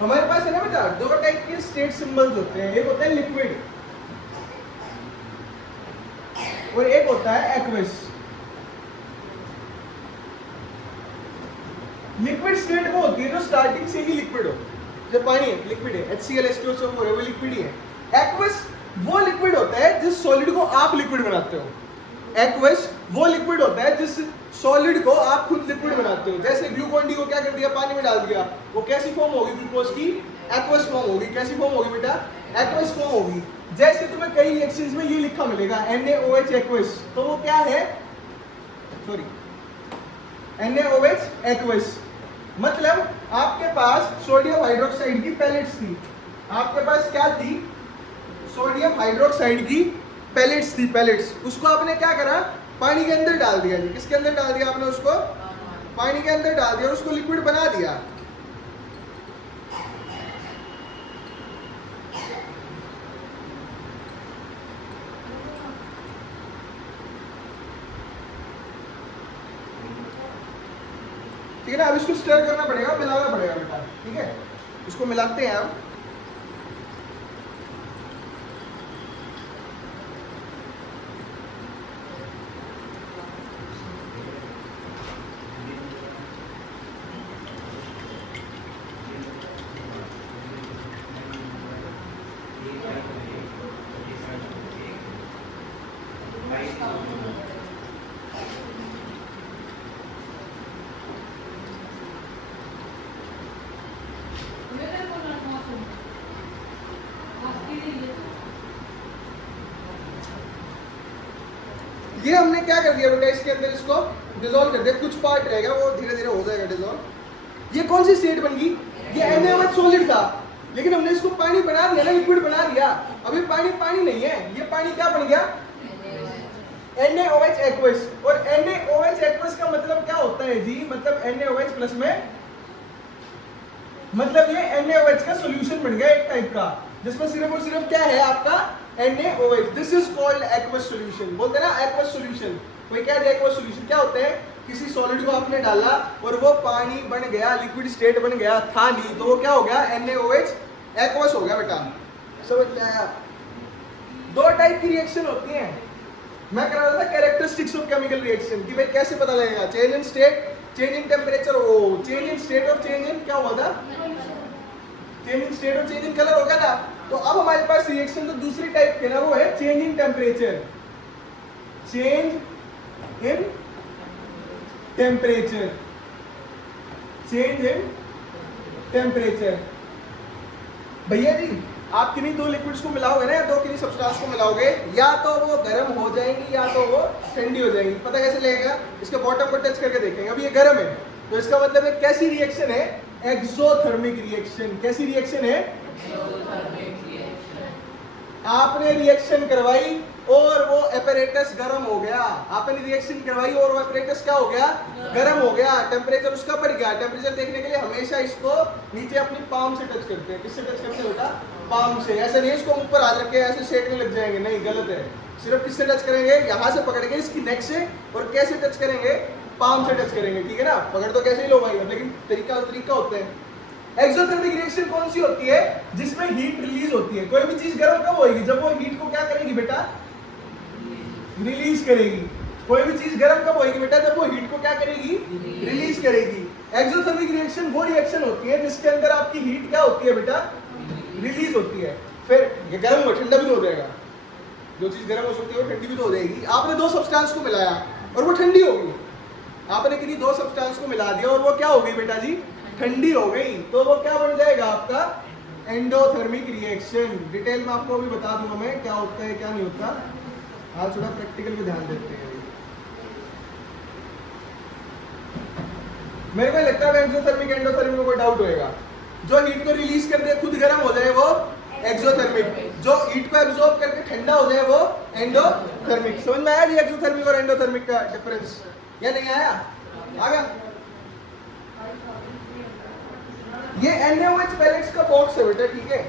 हमारे पास है ना बेटा दो टाइप के स्टेट सिंबल्स होते हैं, एक होता है लिक्विड और एक होता है एक्वस। लिक्विड स्टेट वो होती है जो स्टार्टिंग से ही लिक्विड हो, जब पानी है लिक्विड है, HCl H2SO4 है वो लिक्विड ही है। एक्वस वो लिक्विड होता है जिस सॉलिड को आप लिक्विड बनाते हो। एक्वस वो लिक्विड होता है जिस सॉलिड को आप खुद लिक्विड बनाते हो। जैसे ग्लूकोन डी को क्या कर दिया, पानी में डाल दिया, वो कैसी फॉर्म होगी ग्लूकोज की, एक्वस फॉर्म होगी। कैसी फॉर्म होगी बेटा, एक्वस फॉर्म होगी। जैसे तुम्हें कई रिएक्शंस में ये लिखा मिलेगा NaOH एक्वस, तो वो क्या है, सॉरी NaOH एक्वस मतलब आपके पास सोडियम हाइड्रोक्साइड की पैलेट्स थी। आपके पास क्या थी, सोडियम हाइड्रोक्साइड की पैलेट्स थी, पैलेट्स। उसको आपने क्या करा, पानी के अंदर डाल दिया जी। किसके अंदर डाल दिया आपने, उसको पानी के अंदर डाल दिया और उसको लिक्विड बना दिया। ठीक है ना, अब इसको स्टर करना पड़ेगा, मिलाना पड़ेगा बेटा। ठीक है, इसको मिलाते हैं आप। ये हमने क्या कर दिया बेटा, इसके अंदर इसको डिसॉल्व कर दिया। कुछ पार्ट रहेगा वो धीरे धीरे हो जाएगा डिसॉल्व। ये कौन सी स्टेट बन गई, ये NaOH सॉलिड था, लेकिन हमने इसको पानी बना दिया ना, लिक्विड बना दिया। अभी पानी पानी नहीं है, ये पानी क्या बन गया, NaOH एक्वस। और NaOH एक्वस का मतलब क्या होता है जी, मतलब NaOH प्लस में, मतलब ये NaOH का सॉल्यूशन बन गया एक टाइप का, जिसमें सिर्फ और सिर्फ क्या है आपका NaOH। This is called aqueous solution. बोलते हैं ना एक्वस सॉल्यूशन। कोई क्या है एक्वस सॉल्यूशन, क्या होता है, किसी सॉलिड को आपने डाला और वो पानी बन गया, लिक्विड स्टेट बन गया, था नहीं, तो वो क्या हो गया, NaOH एक्वस हो गया बेटा। समझ में आया। दो टाइप की रिएक्शन होती हैं। मैं कह रहा था कैरेक्टरिस्टिक्स ऑफ केमिकल रिएक्शन, कि भाई कैसे पता लगेगा, change in state, change in temperature, oh change in state और चेंज इन क्या हुआ था, चेंज इन स्टेट और चेंज इन कलर हो गया था। तो अब हमारे पास रिएक्शन तो दूसरी टाइप के ना, वो है change in temperature, change in temperature, change in temperature. भैया जी आप किन्हीं दो लिक्विड्स को मिलाओगे ना, या दो किन्हीं सब्सटेंस को मिलाओगे, या तो वो गर्म हो जाएंगी या तो वो ठंडी हो जाएंगी। पता कैसे लगेगा, इसके बॉटम को टच करके देखेंगे। अभी ये गर्म है, तो इसका मतलब है कैसी रिएक्शन है, एक्सोथर्मिक रिएक्शन। कैसी रिएक्शन है, आपने रिएक्शन करवाई और वो एपरेटस गर्म हो गया। आपने रिएक्शन करवाई और वो एपरेटस क्या हो गया, गर्म हो गया, टेम्परेचर उसका बढ़ गया। टेम्परेचर देखने के लिए हमेशा इसको नीचे अपनी पाम से टच करते हैं। किससे टच करते हैं बेटा, पाम से। ऐसे नहीं इसको ऊपर हाथ रख के ऐसे सेकने लग जाएंगे, नहीं, गलत है। सिर्फ किससे टच करेंगे, यहाँ से पकड़ेंगे इसकी नेक से, और कैसे टच करेंगे, पाम से टच करेंगे। ठीक है ना, पकड़ तो कैसे ही लो भाई, लेकिन तरीका होते हैं। एक्सोथर्मिक रिएक्शन कौन सी होती है, जिसमें हीट रिलीज होती है। कोई भी चीज गर्म कब होगी, जब वो हीट को क्या करेगी बेटा, रिलीज करेगी। कोई भी चीज गर्म कब होगी बेटा, जब वो हीट को क्या करेगी, रिलीज करेगी। एक्सोथर्मिक रिएक्शन वो रिएक्शन होती है जिसके अंदर आपकी हीट क्या होती है बेटा, रिलीज होती है। फिर ये गर्म हो, ठंडा भी तो हो जाएगा। जो चीज गर्म हो सकती है वो ठंडी भी तो हो जाएगी। आपने दो सब्सटेंस को मिलाया और वो ठंडी हो गई। आपने किन्हीं दो सब्सटेंस को मिला दिया और वो क्या हो गई बेटा जी, ठंडी हो गई। तो वो क्या बन जाएगा आपका, एंडोथर्मिक रिएक्शन। डिटेल में आपको अभी बता दूंगा मैं क्या होता है क्या नहीं होता। आज थोड़ा प्रैक्टिकल पे ध्यान देते हैं। मेरे को लगता है एक्सोथर्मिक एंडोथर्मिक में कोई डाउट होएगा। जो हीट को रिलीज कर दे खुद गर्म हो जाए वो एक्सोथर्मिक, जो हीट को एब्जॉर्ब करके ठंडा हो जाए वो एंडोथर्मिक। समझ में आया जी एक्सोथर्मिक और एंडोथर्मिक का डिफरेंस, या नहीं आया, आ गया। ये NaOH पैलेट्स का बॉक्स है बेटा, ठीक है,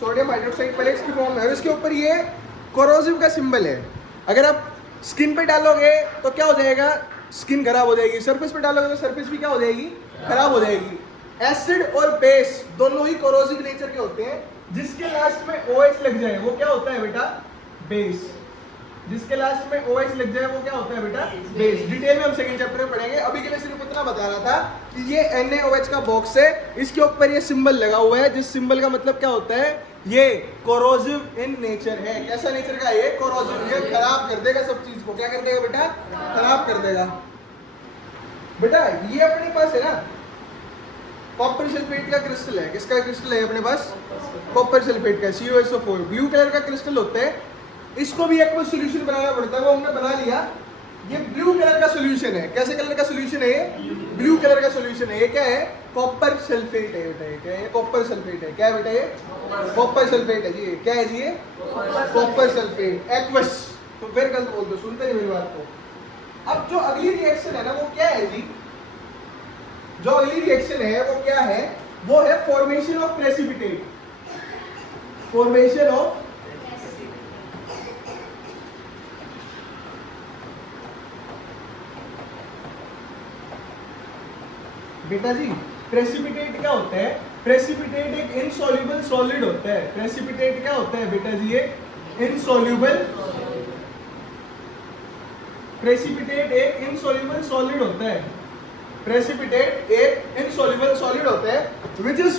सोडियम हाइड्रोक्साइड पैलेट्स की फॉर्म है, और इसके ऊपर ये कोरोसिव का सिंबल है। अगर आप स्किन पे डालोगे तो क्या हो जाएगा, स्किन खराब हो जाएगी। सरफेस पे डालोगे तो सरफेस भी क्या हो जाएगी, खराब हो जाएगी। एसिड और बेस दोनों ही कोरोसिव नेचर के होते हैं। जिसके लास्ट में OH लग जाए वो क्या होता है बेटा? बेस। जिसके लास्ट में OH लग जाए वो क्या होता है बेटा? बेस। डिटेल में हम सेकंड चैप्टर में पढ़ेंगे, अभी के लिए सिर्फ इतना बता रहा था कि ये NaOH का बॉक्स है, इसके ऊपर ये सिंबल लगा हुआ है, जिस सिंबल का मतलब क्या होता है? ये कोरोसिव इन नेचर है। कैसा नेचर का? ये कोरोसिव। ये खराब कर देगा सब चीज को। क्या कर देगा बेटा? खराब कर देगा। बेटा ये अपने पास है ना कॉपर सल्फेट का क्रिस्टल है। किसका क्रिस्टल है अपने पास? कॉपर सल्फेट का, CuSO4। ब्लू कलर का क्रिस्टल होता है, इसको भी एक सोल्यूशन बनाना पड़ता है, वो हमने बना लिया। ये ब्लू कलर का सोल्यूशन है। कैसे कलर का सोल्यूशन है ये? ब्लू कलर का सोल्यूशन है। ये क्या है? कॉपर सल्फेट है बेटा। ये क्या है? कॉपर सल्फेट है। क्या है बेटा? ये कॉपर सल्फेट है जी। क्या है जी? ये कॉपर सल्फेट एक्वस। तो फिर गलत बोल दो, सुनते नहीं मेरी बात को। अब जो अगली रिएक्शन है ना वो क्या है जी? जो अगली रिएक्शन है वो क्या है? वो है formation of precipitate. Formation of बेटा जी प्रेसिपिटेट क्या होता है? प्रेसिपिटेट एक इनसॉल्युबल सॉलिड होता है। प्रेसिपिटेट क्या होता है बेटा जी? ये इनसॉल्युबल, प्रेसिपिटेट एक इनसॉल्युबल सॉलिड होता है। प्रेसिपिटेट एक इनसॉल्युबल सॉलिड होता है which is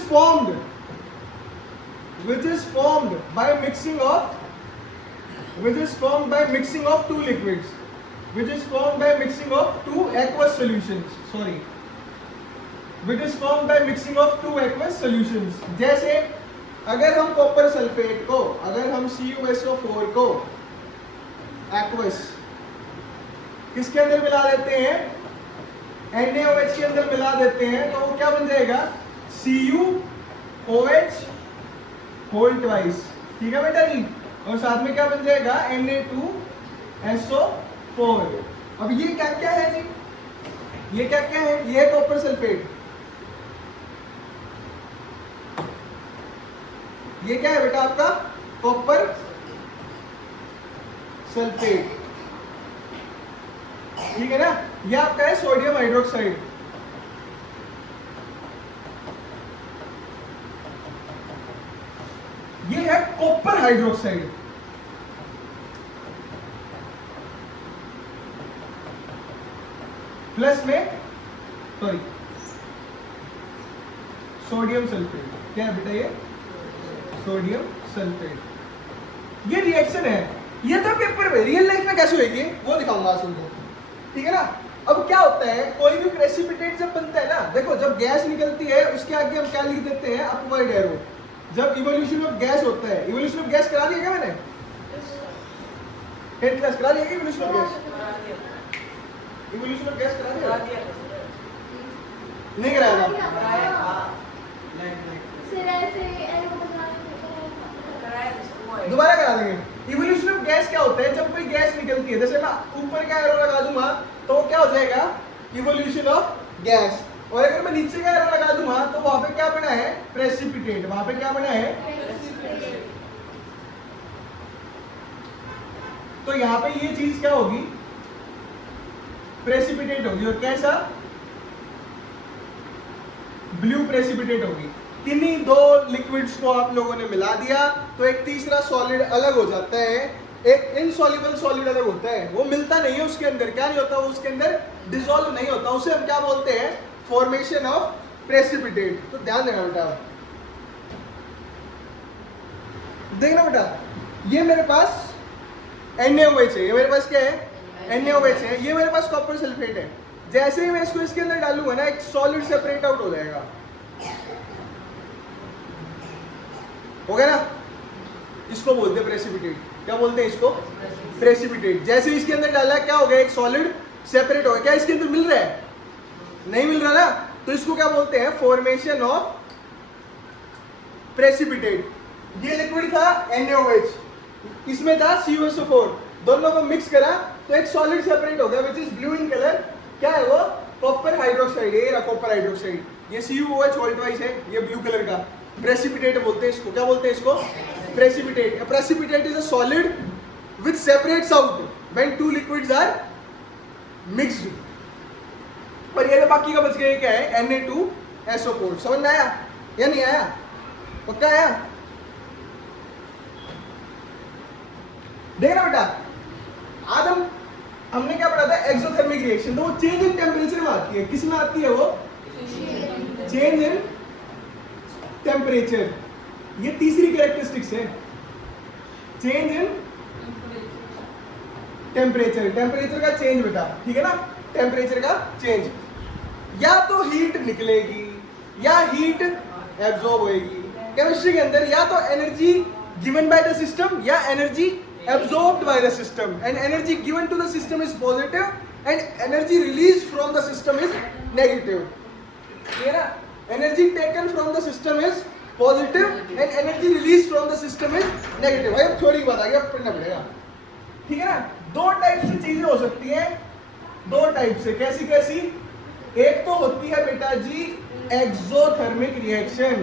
formed by mixing of two liquids, which is formed by mixing of two aqueous solutions, which is formed by mixing of two aqueous solutions। जैसे अगर हम copper sulphate को, अगर हम CuSO4 को aqueous किसके अंदर मिला देते हैं? NaOH के अंदर मिला देते हैं, तो वो क्या बन जाएगा? CuOH whole twice. ठीक है बेटा जी। और साथ में क्या बन जाएगा? Na2SO4। अब ये क्या क्या है जी? ये क्या क्या है? ये कॉपर सल्फेट। ये क्या है बेटा आपका? Copper sulphate. ठीक है ना? ये आपका है सोडियम हाइड्रोक्साइड। ये है कॉपर हाइड्रोक्साइड। प्लस में सोडियम सल्फेट। क्या है बेटा? ये सोडियम सल्फेट। ये रिएक्शन है। ये तो पेपर में, रियल लाइफ में कैसे होगी वो दिखाऊंगा आज तुमको। ठीक है ना? अब क्या होता है? कोई भी प्रेसिपिटेट जब बनता है ना, देखो जब गैस निकलती है उसके आगे हम क्या लिख देते हैं? Upward arrow. जब इवोल्यूशन ऑफ गैस होता है, इवोल्यूशन ऑफ गैस करा दिया क्या मैंने? 10th क्लास करा दिया? Evolution of gas, evolution of gas करा दिया? नहीं कराया था? दोबारा करा देंगे। इवोल्यूशन ऑफ गैस क्या होता है? जब कोई गैस निकलती है, जैसे मैं ऊपर का एरो लगा दूंगा तो क्या हो जाएगा? Evolution of gas. और अगर मैं नीचे का एरो लगा दूंगा तो वहां पे क्या बना है? प्रेसिपिटेट। वहां पे क्या बना है? तो यहाँ पे ये चीज क्या होगी? प्रेसिपिटेट होगी। और कैसा? ब्लू प्रेसिपिटेट होगी। किन्हीं दो लिक्विड्स को आप लोगों ने मिला दिया तो एक तीसरा सॉलिड अलग हो जाता है, एक इनसॉल्युबल सॉलिड अलग होता है। वो मिलता नहीं है उसके अंदर। क्या नहीं होता? वो उसके अंदर डिसॉल्व नहीं होता। उसे हम क्या बोलते हैं? Formation of precipitate. तो ध्यान देना बेटा, देखना बेटा, ये मेरे पास NaOH है। ये मेरे पास क्या है? NaOH है। ये मेरे पास कॉपर सल्फेट है। जैसे ही मैं इसको इसके अंदर डालूंगा ना, एक सॉलिड सेपरेट आउट हो जाएगा। हो गया ना? इसको बोलते हैं प्रेसिपिटेट। क्या बोलते हैं इसको? प्रेसिपिटेट। जैसे ही इसके अंदर डाला क्या हो गया? एक सॉलिड सेपरेट हो गया। क्या इसके अंदर मिल रहा है? नहीं मिल रहा ना, तो इसको क्या बोलते हैं? Formation of precipitate. ये लिक्विड था NaOH, इसमें था CuSO4। दोनों को मिक्स करा तो एक सॉलिड सेपरेट हो गया which is blue in colour. क्या है वो? Copper hydroxide. ये रहा कॉपर हाइड्रोक्साइड। ये CuOH होल ट्वाइस है, ये ब्लू कलर का। प्रेसिपिटेट बोलते हैं इसको। क्या बोलते हैं इसको? Precipitate. A precipitate is a solid which separates out when two liquids are mixed। पर ये बाकी का बच गया क्या है? Na2 SO4। समझ में आया या नहीं आया? पक्का आया? देखना बेटा, आज हमने क्या पढ़ा था? Exothermic reaction. तो वो चेंज इन टेम्परेचर में आती है। किस में आती है वो? Change in temperature. ये तीसरी कैरेक्टरिस्टिक्स है, चेंज इन टेम्परेचर। टेम्परेचर का चेंज बेटा, ठीक है ना? टेम्परेचर का चेंज, या तो हीट निकलेगी या हीट एब्जॉर्ब होएगी केमिस्ट्री के अंदर। या तो energy given by the system या energy absorbed by the system, and energy given to the system is positive and energy released from the system is negative। clear है? Energy taken from the system is positive and energy released from the system is negative। भाई अब theory की बात आ गई, अब पढ़ना पड़ेगा, ठीक है ना? दो टाइप से चीजें हो सकती हैं, दो टाइप से। कैसी कैसी? एक तो होती है बेटा जी एक्सोथर्मिक रिएक्शन।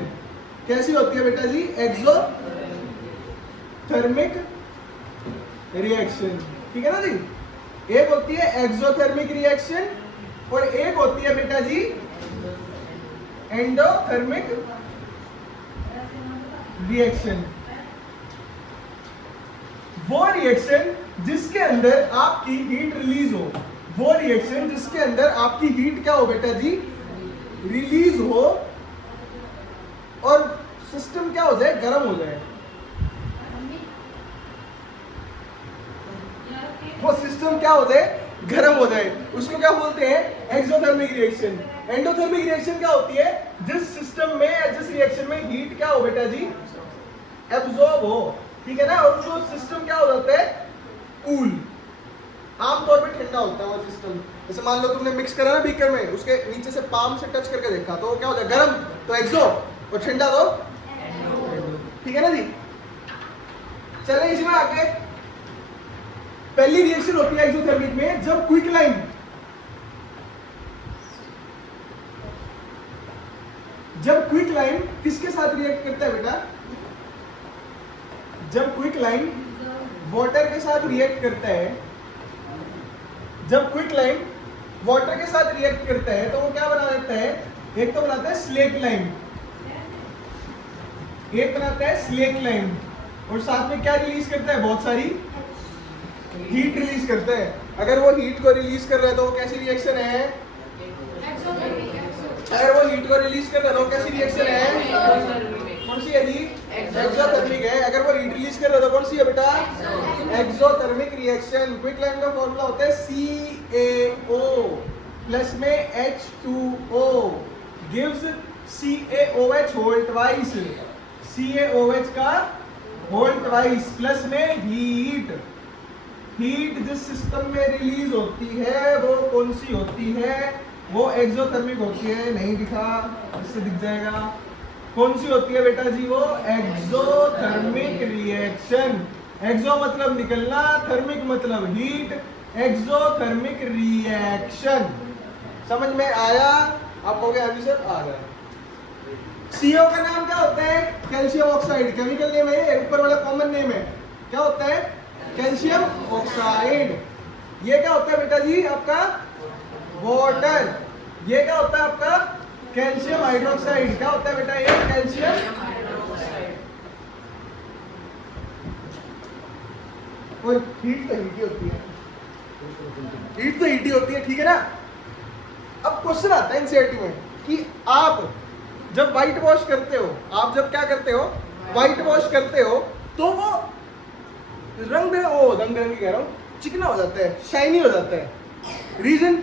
कैसी होती है बेटा जी? एक्सोथर्मिक रिएक्शन, ठीक है ना जी? एक होती है एक्सोथर्मिक रिएक्शन और एक होती है बेटा जी एंडोथर्मिक रिएक्शन। वो रिएक्शन जिसके अंदर आपकी हीट रिलीज हो, वो रिएक्शन जिसके अंदर आपकी हीट क्या हो बेटा जी? रिलीज हो और सिस्टम क्या हो जाए? गर्म हो जाए। वो सिस्टम क्या हो जाए? गर्म हो जाए। उसको क्या बोलते हैं? Exothermic reaction. एंडोथर्मिक रिएक्शन क्या होती है? जिस सिस्टम में या जिस रिएक्शन में हीट क्या हो बेटा जी? एब्जॉर्ब हो, ठीक है ना? और जो सिस्टम क्या हो जाता है? कूल। आमतौर पे ठंडा होता है वो सिस्टम। जैसे मान लो तुमने मिक्स करा ना बीकर में, उसके नीचे से पाम से टच करके देखा तो क्या हो जाए? गर्म तो एक्सो और ठंडा तो, ठीक है ना जी? चले इसमें आगे। पहली रिएक्शन होती है एक्सोथर्मिक में जब क्विकलाइन किसके साथ रिएक्ट करता है बेटा? जब क्विकलाइन वाटर के साथ रिएक्ट करता है, जब क्विकलाइन वाटर के साथ रिएक्ट करता है तो वो क्या बना देता है? एक तो बनाता है स्लेक लाइन, एक बनाता है स्लेक लाइन, और साथ में क्या रिलीज करता है? बहुत सारी हीट रिलीज करता है। अगर वो हीट को रिलीज कर रहा है तो वो कैसी रिएक्शन है? अगर वो हीट को रिलीज कर रहा है तो कैसी रिएक्शन है? कौन सी है जी? एक्सोथर्मिक है। अगर वो हीट रिलीज कर रहा है तो कौन सी है बेटा? Exothermic reaction. क्विकलाइन का फॉर्मूला होता है CaO प्लस में H2O gives CaOH whole twice. CaOH का होल ट्वाइस प्लस में हीट। हीट जिस सिस्टम में रिलीज होती है वो कौन सी होती है? वो एक्सोथर्मिक होती है। नहीं दिखा, इससे दिख जाएगा। कौन सी होती है बेटा जी? वो एक्सोथर्मिक रिएक्शन। एक्सो मतलब निकलना, थर्मिक मतलब हीट। एक्सोथर्मिक रिएक्शन समझ में आया? आप कहोगे अभी सर आ गया। CO का नाम क्या होता है? Calcium oxide. केमिकल नेम है, ऊपर वाला कॉमन नेम है। क्या होता है? Calcium oxide. ये क्या होता है बेटा जी? आपका वाटर। ये क्या होता है आपका? Calcium hydroxide. क्या होता है बेटा? ये कैल्शियम हाइड्रोक्साइड। और हीट तो हीट ही होती है, हीट तो हीट ही होती है, ठीक है ना? अब क्वेश्चन आता है एनसीईआरटी में कि आप जब व्हाइट वॉश करते हो, आप जब क्या करते हो? व्हाइट वॉश करते हो तो वो रंग बिरंगी कह रहा हूँ, चिकना हो जाता है, शाइनी हो जाता है। रीजन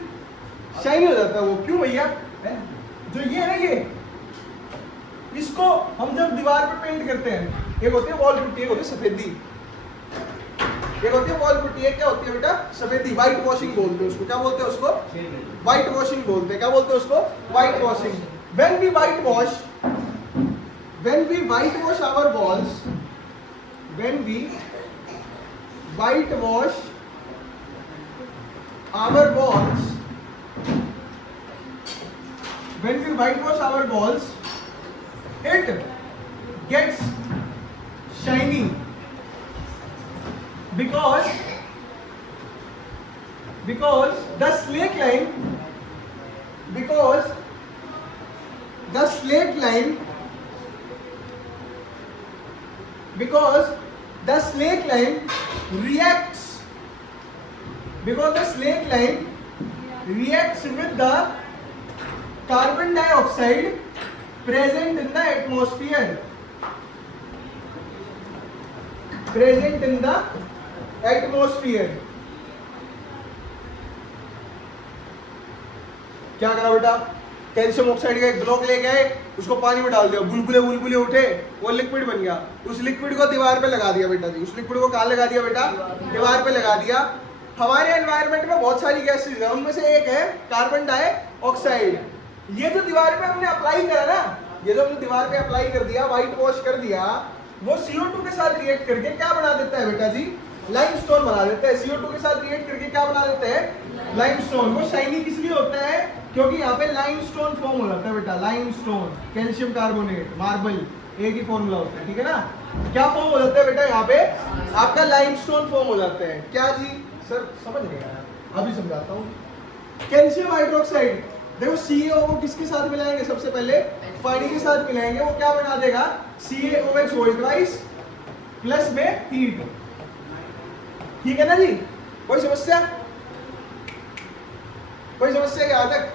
शाइनी हो जाता है वो क्यों भैया? जो ये है ना, ये इसको हम जब दीवार पे पेंट करते हैं, एक होती है वॉल पुट्टी, एक होती है सफेदी। एक होती है वॉल पुट्टी, एक क्या होती है बेटा? सफेदी। व्हाइट वॉशिंग बोलते हैं उसको। क्या बोलते हैं उसको? व्हाइट वॉशिंग बोलते हैं। क्या बोलते हैं उसको? White washing. When we whitewash our walls, when we whitewash our walls, it gets shiny because the the slate line, because the slate line reacts with the carbon dioxide present in the atmosphere. क्या करा बेटा, calcium oxide का एक block ले गए, उसको पानी में डाल दिया, बुलबुले उठे, वो लिक्विड बन गया। उस लिक्विड को दीवार पे लगा दिया बेटा जी। उस लिक्विड को कहाँ लगा दिया बेटा? दीवार पे लगा दिया। हमारे एनवायरनमेंट में बहुत सारी गैसेज है, उनमें से एक है कार्बन डाइऑक्साइड। ये जो दीवार पे हमने अप्लाई करा ना, ये जो हमने दीवार पे अप्लाई कर दिया, व्हाइट वॉश कर दिया, वो CO2 के साथ रिएक्ट करके क्या बना देता है बेटा जी? लाइमस्टोन बना देता है। CO2 के साथ रिएक्ट करके क्या बना देता है? लाइमस्टोन। वो शाइनी किस लिए होता है? क्योंकि यहाँ पे लाइमस्टोन फॉर्म हो जाता है बेटा। लाइमस्टोन, कैल्शियम कार्बोनेट, मार्बल, एक ही फॉर्मूला होता है, ठीक है ना? क्या फॉर्म हो जाता है बेटा यहाँ पे? आपका लाइमस्टोन फॉर्म हो जाता है। क्या जी? सर समझ नहीं आया, अभी समझाता हूँ। कैल्शियम हाइड्रोक्साइड, देखो CaO को किसके साथ मिलाएंगे? सबसे पहले पानी के साथ मिलाएंगे। वो क्या बना देगा? CaOH प्लस में हीट। ठीक है ना जी? कोई समस्या यहाँ तक?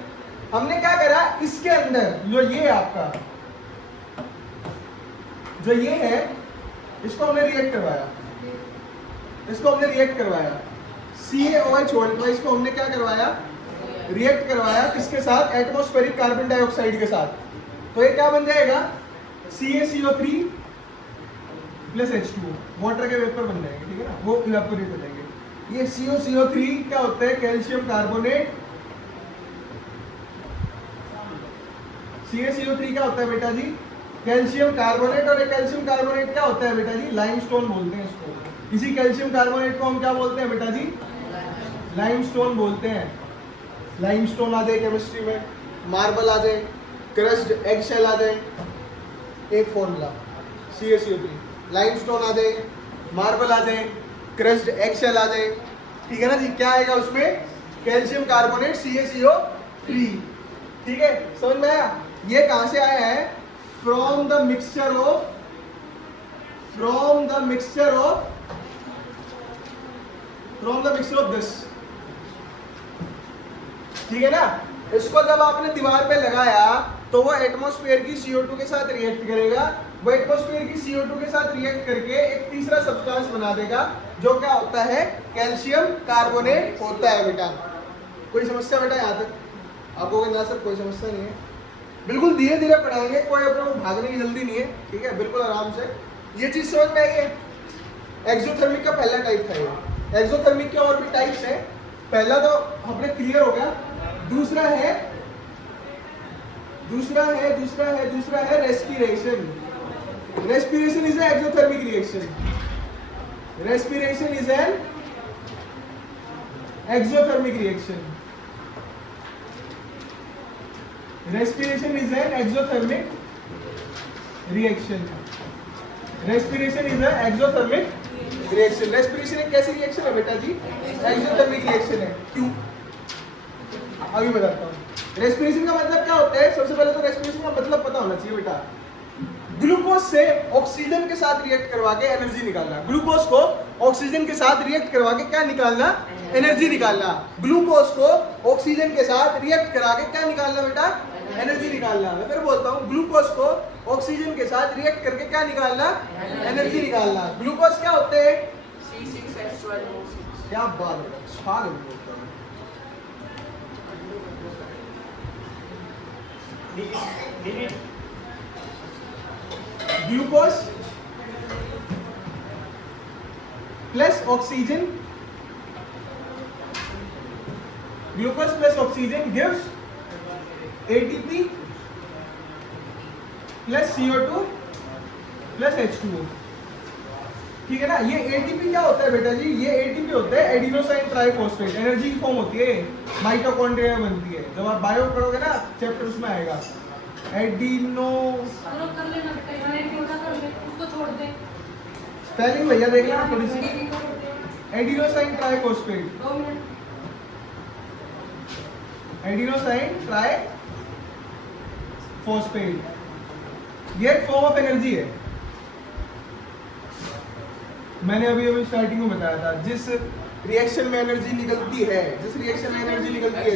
हमने क्या करा, इसके अंदर जो ये आपका जो ये है, इसको हमने रिएक्ट करवाया। CaOH को हमने क्या करवाया? रिएक्ट करवाया। किसके साथ? एटमॉस्फेरिक कार्बन डाइऑक्साइड के साथ। तो ये क्या बन जाएगा? CaCO3 प्लस H2O, वाटर के वेपर बन जाएंगे, ठीक है ना? वो इवेपोरेट हो जाएंगे। ये CO3 क्या होता है? Calcium carbonate. CaCO3 क्या होता है बेटा जी? Calcium carbonate. और ये कैल्शियम कार्बोनेट क्या होता है बेटा जी? लाइमस्टोन बोलते हैं इसको। इसी कैल्शियम कार्बोनेट को हम क्या बोलते हैं बेटा जी? लाइमस्टोन बोलते हैं। लाइमस्टोन आ जाए केमिस्ट्री में, मार्बल आ जाए, क्रश्ड एगशेल आ जाए, एक फॉर्मूला CaCO3। लाइमस्टोन आ जाए, मार्बल आ जाए, क्रश्ड एगशेल आ जाए, ठीक है ना जी? क्या आएगा उसमें? Calcium carbonate CaCO3। ठीक है, समझ में आया? ये कहां से आया है? From the mixture of this. ठीक है ना? इसको जब आपने दीवार पे लगाया तो वो एटमॉस्फेयर की CO2 के साथ रिएक्ट करेगा। वो एटमॉस्फेयर की CO2 के साथ रिएक्ट करके एक तीसरा सब्सटेंस बना देगा, जो क्या होता है? कैल्शियम कार्बोनेट होता है बेटा। कोई समस्या बेटा यहाँ तक? आपको ना सर कोई समस्या नहीं है, बिल्कुल धीरे धीरे पढ़ाएंगे, कोई अपने को भागने की जल्दी नहीं है, ठीक है? बिल्कुल आराम से। ये चीज समझ में आई है? एक्सोथर्मिक का पहला टाइप था ये। एक्सोथर्मिक के और भी टाइप्स हैं। पहला तो अपने क्लियर हो गया। दूसरा है respiration. Respiration is an exothermic reaction. Respiration is an exothermic reaction. Respiration is an exothermic reaction. Respiration is an exothermic reaction. Respiration एक कैसी रिएक्शन है बेटा जी? एक्सोथर्मिक रिएक्शन है। क्यों? अभी बताता हूँ। रेस्पिरेशन का मतलब क्या होता है? सबसे पहले तो रेस्पिरेशन का मतलब पता होना चाहिए बेटा। ग्लूकोज से ऑक्सीजन के साथ रिएक्ट करवा के एनर्जी निकालना। ग्लूकोज को ऑक्सीजन के साथ रिएक्ट करवा के क्या निकालना? एनर्जी निकालना। ग्लूकोज को ऑक्सीजन के साथ रिएक्ट करा के क्या निकालना बेटा? एनर्जी निकालना। मैं फिर बोलता हूँ, ग्लूकोज को ऑक्सीजन के साथ रिएक्ट करके क्या निकालना? एनर्जी निकालना। ग्लूकोज क्या होते हैं? C6H12O6। क्या बात है, glucose plus oxygen, gives ATP plus CO2 plus H2O। ठीक है ना? ये ATP क्या होता है बेटा जी? ये ATP होता है एडिनोसाइन ट्राइफॉस्फेट। एनर्जी की फॉर्म होती है, माइटोकॉन्ड्रिया में बनती है। जब आप बायो पढ़ोगे ना चैप्टर, उसमें आएगा एडिनो। स्पेलिंग भैया देख लेना थोड़ी सी। Adenosine triphosphate, adenosine triphosphate. Phosphate. ये एक फॉर्म ऑफ एनर्जी है। मैंने अभी स्टार्टिंग में बताया था, जिस रिएक्शन में एनर्जी निकलती है,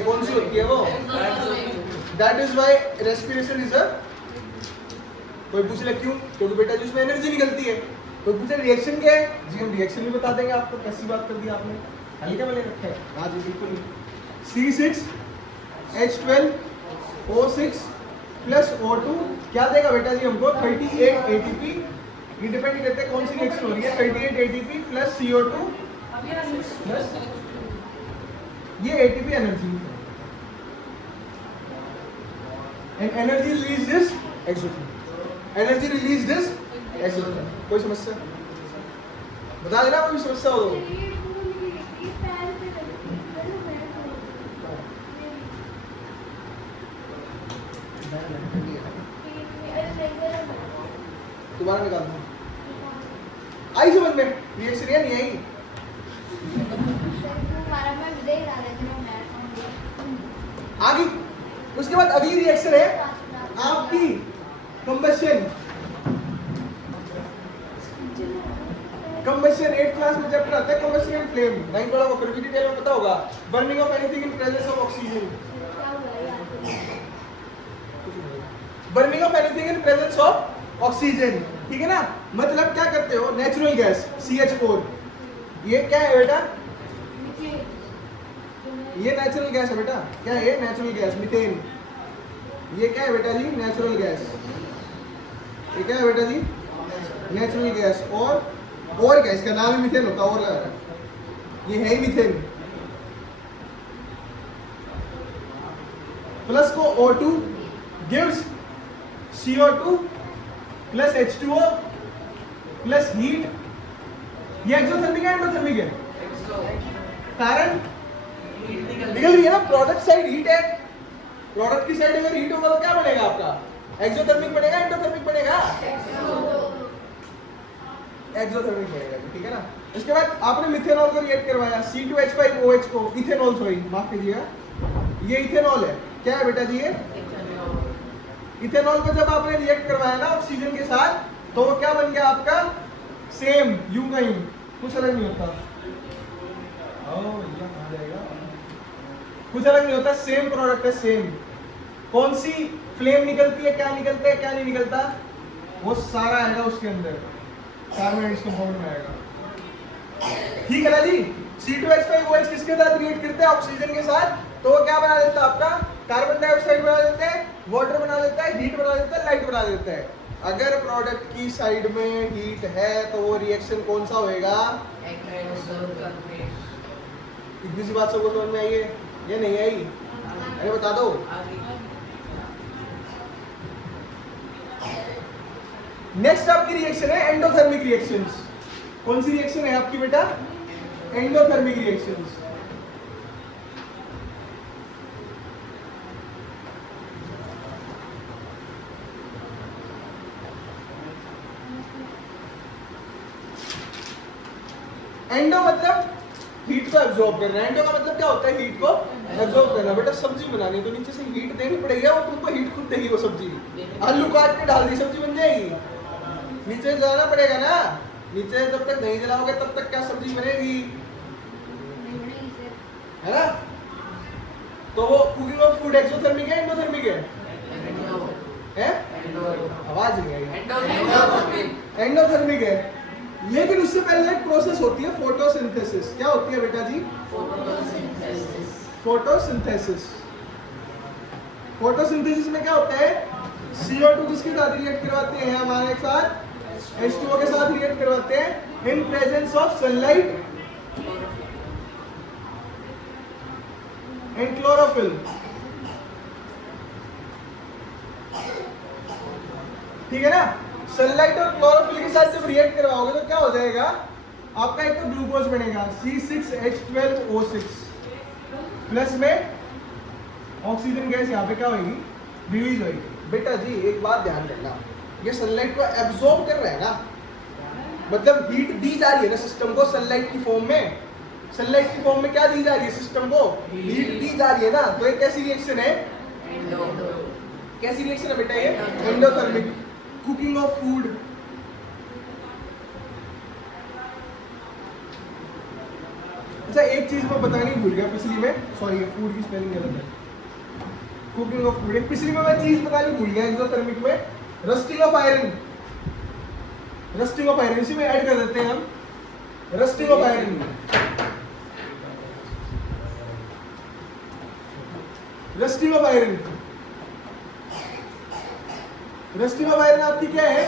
कौन सी होती है वो? That is why respiration is a. कोई पूछ ले क्यों? क्योंकि बेटा जिसमें एनर्जी निकलती है। कोई पूछे रिएक्शन क्या है? जी हम रिएक्शन भी बता देंगे आपको। कैसी बात कर दी आपने, हल्के में ले रखा है। हाँ जी बिल्कुल। C6H12O6 प्लस O2 क्या देगा बेटा जी हमको? 38 ATP। ये डिपेंड करते हैं कौन सी रिएक्शन हो रही है। 38 ATP प्लस CO2 प्लस ये ATP एनर्जी है। And energy release this exotherm. Energy release this exotherm. कोई समस्या बता देना, कोई समस्या हो तो। दोबारा निकाल दो। आई समझ में? रिएक्शन या नहीं आई? आगे उसके बाद अगली रिएक्शन है आपकी कंबशन। कंबशन 8th क्लास में चैप्टर आता है कंबशन एंड फ्लेम। 9th वाला को फिर भी डिटेल में पता होगा। Burning of anything in presence of oxygen. Burning of anything in presence of oxygen, ठीक है ना? मतलब क्या करते हो? नेचुरल गैस CH4, ये क्या है बेटा? ये नेचुरल गैस है बेटा। क्या है ये? Natural gas, methane. ये क्या है बेटा जी? Natural gas. ये क्या है बेटा जी? Natural gas. और क्या? इसका नाम ही मीथेन होता है, और लगा ये है ही मीथेन। प्लस को O2 gives CO2 plus H2O plus heat. ये एक्सोथर्मिक है एंडोथर्मिक है? कारण निकल रही है ना, प्रोडक्ट साइड हीट है। प्रोडक्ट की साइड अगर हीट होगा तो क्या बनेगा आपका? एक्सोथर्मिक बनेगा, एंडोथर्मिक बनेगा? एक्सोथर्मिक बनेगा, ठीक है ना? इसके बाद आपने मिथेनॉल को रिएक्ट करवाया, C2H5OH को इथेनॉल, सॉरी माफ कीजिएगा, ये इथेनॉल है। क्या है बेटा जी? ये इथेनॉल को जब आपने रिएक्ट करवाया ना ऑक्सीजन के साथ, तो वो क्या बन गया आपका? सेम, यूं का यूं, कुछ अलग नहीं होता। कुछ अलग नहीं होता, सेम प्रोडक्ट है, सेम। कौन सी फ्लेम निकलती है, क्या निकलता है, क्या नहीं निकलता, वो सारा आएगा उसके अंदर, कार्बन कंपाउंड में आएगा, ठीक है ना जी? C2H5OH किसके साथ रिएक्ट करते हैं? ऑक्सीजन के साथ। तो वो क्या बना देता है आपका? कार्बन डाइऑक्साइड बना देता है, वाटर बना देता है, हीट बना देता है, लाइट बना देता है। अगर प्रोडक्ट की साइड में हीट है तो वो रिएक्शन कौन सा होएगा? इतनी सी बात सबको समझ में आई है या नहीं आई? अरे बता दो। नेक्स्ट आपकी रिएक्शन है एंडोथर्मिक रिएक्शंस। कौन सी रिएक्शन है आपकी बेटा? Endothermic reactions. एंडो मतलब हीट को एब्जॉर्ब करना। एंडो का मतलब क्या होता है? हीट को एब्जॉर्ब करना। बेटा सब्जी बनानी तो नीचे से हीट देनी पड़ेगी, और तुमको हीट खुद देगी वो सब्जी। आलू काट के डाल दी, सब्जी बन जाएगी? नीचे जलाना पड़ेगा ना। नीचे जब तक नहीं जलाओगे तब तक क्या सब्जी बनेगी? है ना? तो वो कुकिंग ऑफ फूड एक्सोथर्मिक है, एंडोथर्मिक है? आवाज नहीं आई। एंडोथर्मिक है। लेकिन उससे पहले एक प्रोसेस होती है फोटोसिंथेसिस। क्या होती है बेटा जी? फोटोसिंथेसिस। फोटोसिंथेसिस में क्या होता है? CO2 किसके साथ रिएक्ट करवाते हैं? हमारे साथ H2O के साथ रिएक्ट करवाते हैं in presence of sunlight and chlorophyll, ठीक है ना? सनलाइट और क्लोरोफिल के साथ जब रिएक्ट करवाओगे तो क्या हो जाएगा आपका? एक तो ग्लूकोज बनेगा C6H12O6 प्लस में ऑक्सीजन गैस यहाँ पे क्या होगी? रिलीज होगी। बेटा जी एक बात ध्यान रखना, ये सनलाइट को एब्जॉर्ब कर रहा है ना, मतलब हीट दी जा रही है ना सिस्टम को सनलाइट की फॉर्म में। सनलाइट की फॉर्म में क्या दी जा रही है सिस्टम को? हीट दी जा रही है ना। तो एक कैसी रिएक्शन है? कैसी रिएक्शन है बेटा ये? एंडोथर्मिक। कुकिंग ऑफ फूड, अच्छा एक चीज मैं बतानी भूल गया पिछली में, सॉरी ये फूड की स्पेलिंग गलत है, कुकिंग ऑफ फूड, पिछली में मैं चीज बतानी भूल गया एक्सोथर्मिक में, rusting of iron. Rusting of iron इसी में ऐड कर देते हैं हम, rusting of iron. Rusting of iron, rusting of iron आपकी क्या है?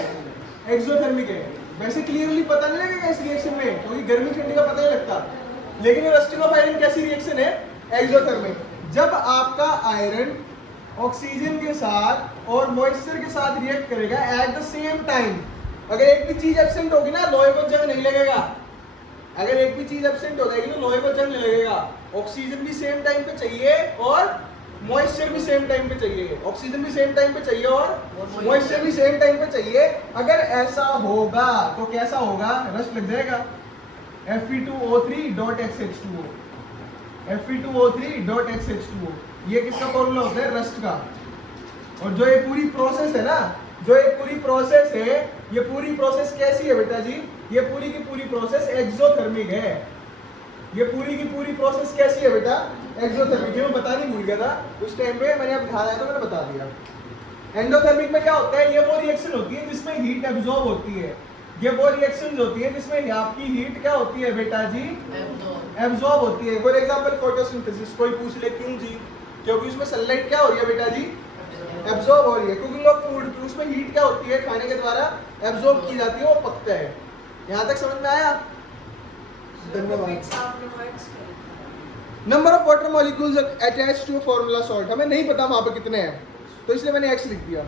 एक्सोथर्मिक है। वैसे क्लियरली पता नहीं लगेगा इस रिएक्शन में, क्योंकि गर्मी ठंडी का पता नहीं लगता, लेकिन ये रस्टिंग ऑफ आयरन कैसी रिएक्शन है? एक्सोथर्मिक। जब आपका आयरन ऑक्सीजन के साथ और मॉइस्चर के साथ रिएक्ट करेगा एट द सेम टाइम, अगर एक भी चीज एब्सेंट होगी ना लोहे को जंग नहीं लगेगा। अगर एक भी चीज एब्सेंट हो जाएगी तो लोहे को जंग नहीं लगेगा। ऑक्सीजन भी सेम टाइम पे चाहिए और मॉइस्चर भी सेम टाइम पे चाहिए, ऑक्सीजन भी सेम टाइम पे चाहिए और मॉइस्चर भी सेम टाइम पे चाहिए। अगर ऐसा होगा तो कैसा होगा? रस्ट लग जाएगा। Fe2O3.XH2O, Fe2O3.XH2O, ये किसका फॉर्मूला होता है? रस्ट का। और जो ये पूरी प्रोसेस है ना, जो ये पूरी प्रोसेस है, ये पूरी प्रोसेस कैसी है बेटा जी? ये पूरी की पूरी प्रोसेस एक्सोथर्मिक है। ये पूरी की पूरी प्रोसेस कैसी है बेटा? एक्सोथर्मिक। ये मैं बताने भूल गया था उस टाइम पे, मैंने अब ध्यान आया तो मैंने बता दिया। एंडोथर्मिक में क्या होता है? ये वो रिएक्शन होती है जिसमें हीट एब्जॉर्ब होती है। ये वो रिएक्शन होती है जिसमें आपकी हीट क्या होती है बेटा जी? एब्जॉर्ब होती है। फॉर एग्जांपल फोटोसिंथेसिस, कोई पूछ ले क्यों जी? क्योंकि उसमें सनलाइट क्या हो रही है बेटा जी? एब्जॉर्ब हो रही है। कुकिंग ऑफ फूड, उसमें हीट क्या होती है? खाने के द्वारा एब्जॉर्ब की जाती है, वो पकता है। यहाँ तक समझ में आया? धन्यवाद। Number of water molecules attached to formula salt, हमें नहीं पता वहां पे कितने हैं, तो इसलिए मैंने एक्स लिख दिया।